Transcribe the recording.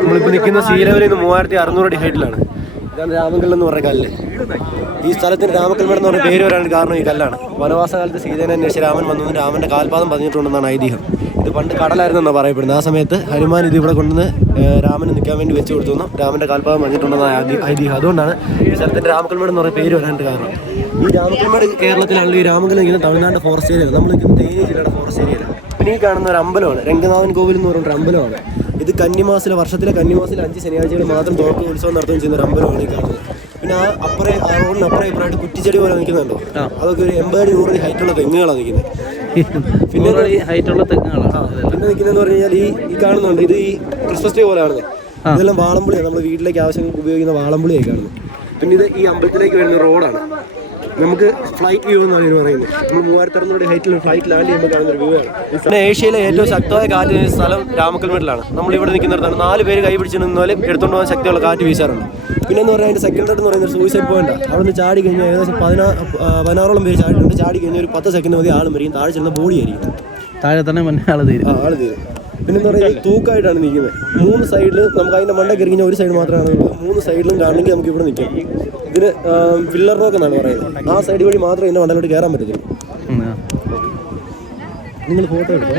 നമ്മളിപ്പോൾ നിൽക്കുന്ന സീ ലെവലിൽ നിന്ന് 3600 അടി ഹൈറ്റിലാണ്. ഇതാണ് രാമങ്കൽ എന്ന് പറഞ്ഞ കല്ല്. ഈ സ്ഥലത്തിന് രാമക്കൽമേട് എന്ന് പറഞ്ഞ പേര് വരാൻ കാരണം ഈ കല്ലാണ്. വനവാസകാലത്ത് സീതേനെ അന്വേഷിച്ച് രാമൻ വന്നു രാമൻ്റെ കാൽപാദം പതിഞ്ഞിട്ടുണ്ടെന്നാണ് ഐതിഹ്യം. ഇത് പണ്ട് കടലായിരുന്നെന്നാണ് പറയപ്പെടുന്നത്. ആ സമയത്ത് ഹനുമാൻ ഇത് ഇവിടെ കൊണ്ടുവന്ന് രാമന് നിൽക്കാൻ വേണ്ടി വെച്ച് കൊടുത്തു. രാമൻ്റെ കാൽപാദം പതിഞ്ഞിട്ടുണ്ടെന്നാണ് ഐതിഹ്യം. അതുകൊണ്ടാണ് ഈ സ്ഥലത്തിൻ്റെ രാമക്കൽമേട് എന്ന് പറഞ്ഞ പേര് വരാനായിട്ട് കാരണം. ഈ രാമക്കൽമേട് കേരളത്തിലാണെങ്കിൽ ഈ രാമങ്കൽ നിൽക്കുന്ന തമിഴ്നാട് ഫോറസ്റ്റ് ഏരിയയിൽ, നമ്മൾ നിൽക്കുന്ന തേനി ജില്ലയുടെ ഫോറസ്റ്റ് ഏരിയയിൽ. പിന്നെ ഈ കാണുന്ന ഒരു അമ്പലമാണ്, രംഗനാഥൻ കോവിൽ എന്ന് പറഞ്ഞൊരു അമ്പലമാണ്. ഇത് വർഷത്തിലെ കന്നിമാസത്തിലെ 5 ശനിയാഴ്ചകൾ മാത്രം തുറക്ക് ഉത്സവം നടത്തുകയും ചെയ്യുന്ന ഒരു അമ്പലമാണ് ഈ കാണുന്നത്. പിന്നെ ആ റോഡിന് അപ്പുറം ഇപ്പുറമായിട്ട് കുറ്റിച്ചെടി പോലെ നിൽക്കുന്നുണ്ടോ, അതൊക്കെ ഒരു 80-100 അടി ഹൈറ്റുള്ള തെങ്ങുകളാണ് നിൽക്കുന്നത്. പിന്നെ ഹൈറ്റുള്ള തെങ്ങുകളാണ്. പിന്നെ നിൽക്കുന്നതെന്ന് പറഞ്ഞു കഴിഞ്ഞാൽ ഈ കാണുന്നുണ്ട്, ഇത് ഈ ക്രിസ്മസ് ട്രീ പോലെയാണ്. ഇതെല്ലാം വാളംപുളിയാണ്, നമ്മൾ വീട്ടിലേക്ക് ആവശ്യങ്ങൾക്ക് ഉപയോഗിക്കുന്ന വാളംപുളിയായി കാണുന്നത്. പിന്നെ ഇത് ഈ അമ്പലത്തിലേക്ക് വരുന്ന റോഡാണ്. നമുക്ക് ഫ്ലൈറ്റ് വ്യൂ എന്നാണ് ഇതിന് പറയുന്നത്. നമ്മൾ 3600 ഹൈറ്റിൽ ഫ്ലൈറ്റ് ലാൻഡ് ചെയ്യുമ്പോൾ കാണുന്ന ഒരു വ്യൂ ആണ്. പിന്നെ ഏഷ്യയിലെ ഏറ്റവും ശക്തമായ കാറ്റ് വീശുന്ന സ്ഥലം രാമക്കൽമേട്ടിലാണ്. നമ്മളിവിടെ നിൽക്കുന്നിടത്താണ് 4 പേര് കൈ പിടിച്ച് നിന്നാലും എടുത്തുകൊണ്ട് പോകാൻ ശക്തിയുള്ള കാറ്റ് വീശാറുണ്ട്. പിന്നെ എന്ന് പറഞ്ഞാൽ അതിൻ്റെ സെക്കൻഡ് എന്ന് പറയുന്നത് സൂയിസൈഡ് പോയിന്റാണ്. അവിടെ നിന്ന് ചാടി കഴിഞ്ഞാൽ ഏകദേശം 16ഓളം പേര് ചാടിയിട്ടുണ്ട്. ചാടി കഴിഞ്ഞാൽ ഒരു 10 സെക്കൻഡ് മതി ആൾ മരിക്കും. താഴെ ചെല്ലുന്ന ബോഡി ആയിരിക്കും, താഴെ തന്നെ ആൾ തീരും. പിന്നെ എന്ന് പറയുന്നത് തൂക്കായിട്ടാണ് നിൽക്കുന്നത്. 3 സൈഡിൽ നമുക്ക് അതിൻ്റെ മണ്ടയ്ക്ക് ഇറങ്ങിയാൽ ഒരു സൈഡ് മാത്രമാണ് ഉള്ളത്. 3 സൈഡിലും കാണണമെങ്കിൽ നമുക്ക് ഇവിടെ നിൽക്കാം. ഇതിന് പില്ലർ റോക്ക് എന്നാണ് പറയുന്നത്. ആ സൈഡ് വഴി മാത്രമേ ഇതിൻ്റെ മണ്ടയിലോട്ട് കയറാൻ പറ്റത്തുള്ളൂ. നിങ്ങൾ ഫോട്ടോ എടുത്തോ.